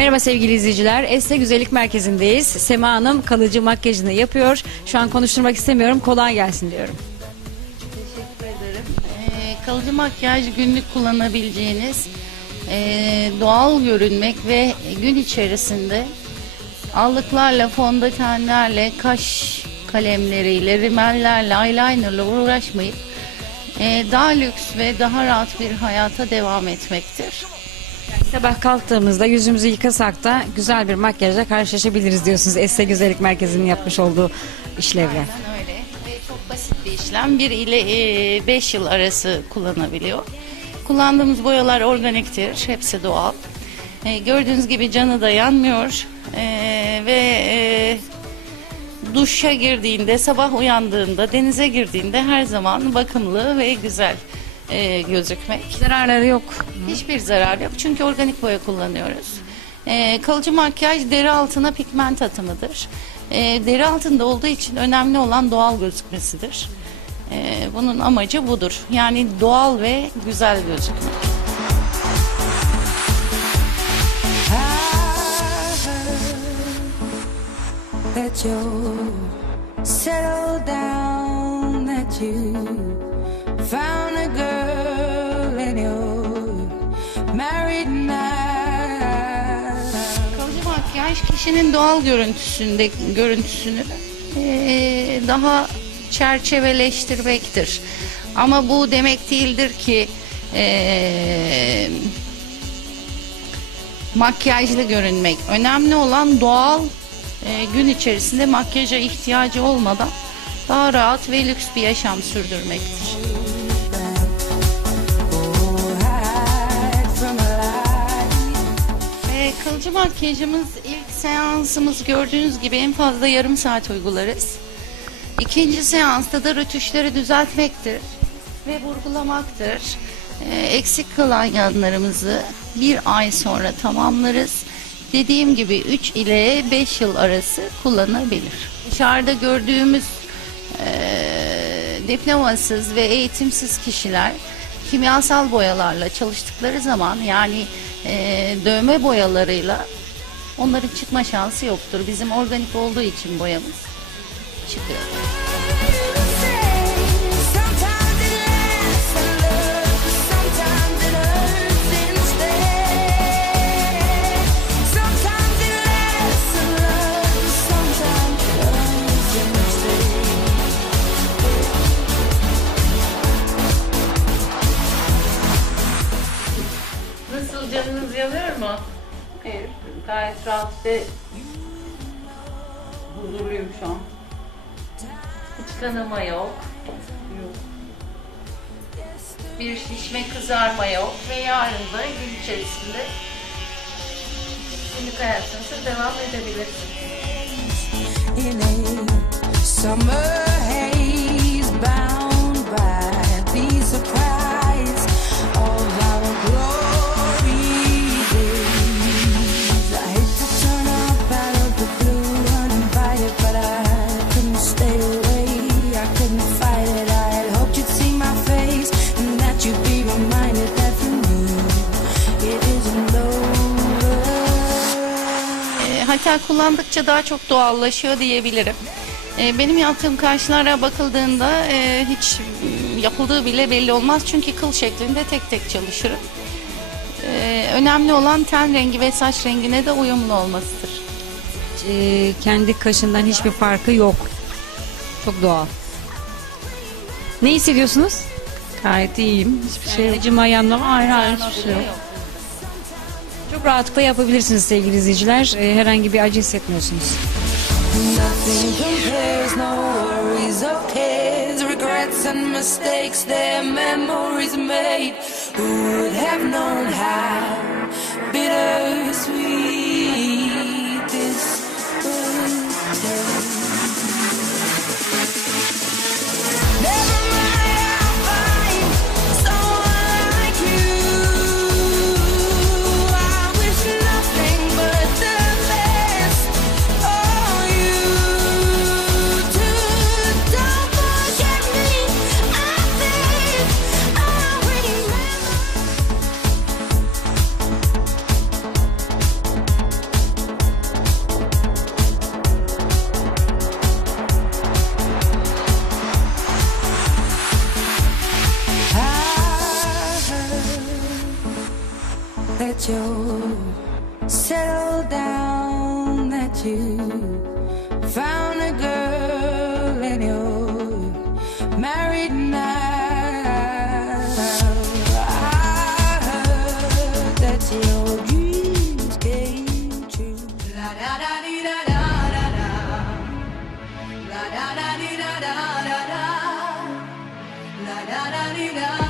Merhaba sevgili izleyiciler. Este Güzellik Merkezi'ndeyiz. Sema Hanım kalıcı makyajını yapıyor. Şu an konuşturmak istemiyorum. Kolay gelsin diyorum. Teşekkür ederim. Ee, kalıcı makyaj günlük kullanabileceğiniz ee, doğal görünmek ve gün içerisinde allıklarla, fondötenlerle, kaş kalemleriyle, rimellerle, eyelinerla uğraşmayıp ee, daha lüks ve daha rahat bir hayata devam etmektir. Sabah kalktığımızda yüzümüzü yıkasak da güzel bir makyajla karşılaşabiliriz diyorsunuz. Este Güzellik Merkezi'nin yapmış olduğu işlevler. Aynen öyle. Ve çok basit bir işlem. 1 ile 5 yıl arası kullanabiliyor. Kullandığımız boyalar organiktir. Hepsi doğal. E, gördüğünüz gibi canı da yanmıyor. E, ve e, duşa girdiğinde, sabah uyandığında, denize girdiğinde her zaman bakımlı ve güzel e, gözükmek. Zararları yok. Hiçbir zarar yok çünkü organik boya kullanıyoruz. Ee, kalıcı makyaj deri altına pigment atımıdır. Ee, deri altında olduğu için önemli olan doğal gözükmesidir. Ee, bunun amacı budur. Yani doğal ve güzel gözükmek. that you settled down, that you kişinin doğal görüntüsünde görüntüsünü eee, daha çerçeveleştirmektir. Ama bu demek değildir ki eee, makyajlı görünmek. Önemli olan doğal eee, gün içerisinde makyaja ihtiyacı olmadan daha rahat ve lüks bir yaşam sürdürmektir. Ee, kılıcı makyajımız ilk seansımız gördüğünüz gibi en fazla yarım saat uygularız. İkinci seansta da rötuşları düzeltmektir ve vurgulamaktır. Ee, eksik kalan yanlarımızı bir ay sonra tamamlarız. Dediğim gibi 3 ile 5 yıl arası kullanabilir. Dışarıda gördüğümüz eee, diplomasız ve eğitimsiz kişiler kimyasal boyalarla çalıştıkları zaman yani eee, dövme boyalarıyla onların çıkma şansı yoktur. Bizim organik olduğu için boyamız çıkıyor. Nasıl canınız yanıyor mu? Hayır. Gayet rahat ve huzurluyum şu an. Hiç kanama yok. Yok. Bir şişme kızarma yok ve yarın da gün içerisinde günlük hayatınıza devam edebilirsiniz. summer Hatta kullandıkça daha çok doğallaşıyor diyebilirim. E, benim yaptığım karşılara bakıldığında e, hiç yapıldığı bile belli olmaz çünkü kıl şeklinde tek tek çalışırım. E, önemli olan ten rengi ve saç rengine de uyumlu olmasıdır. Kendi kaşından hiçbir farkı yok. Çok doğal. Ne hissediyorsunuz? Gayet iyiyim. Hiçbir şey yok. Acıma, yanma Hayır hayır hiçbir şey yok. Çok rahatlıkla yapabilirsiniz sevgili izleyiciler. Ee, herhangi bir acı hissetmiyorsunuz. Regrets and mistakes, their memories made. Who would have known how bittersweet you're settled down, that you found a girl and you're married now. I heard that your dreams came true. La da da dee da da da da. La da da dee da.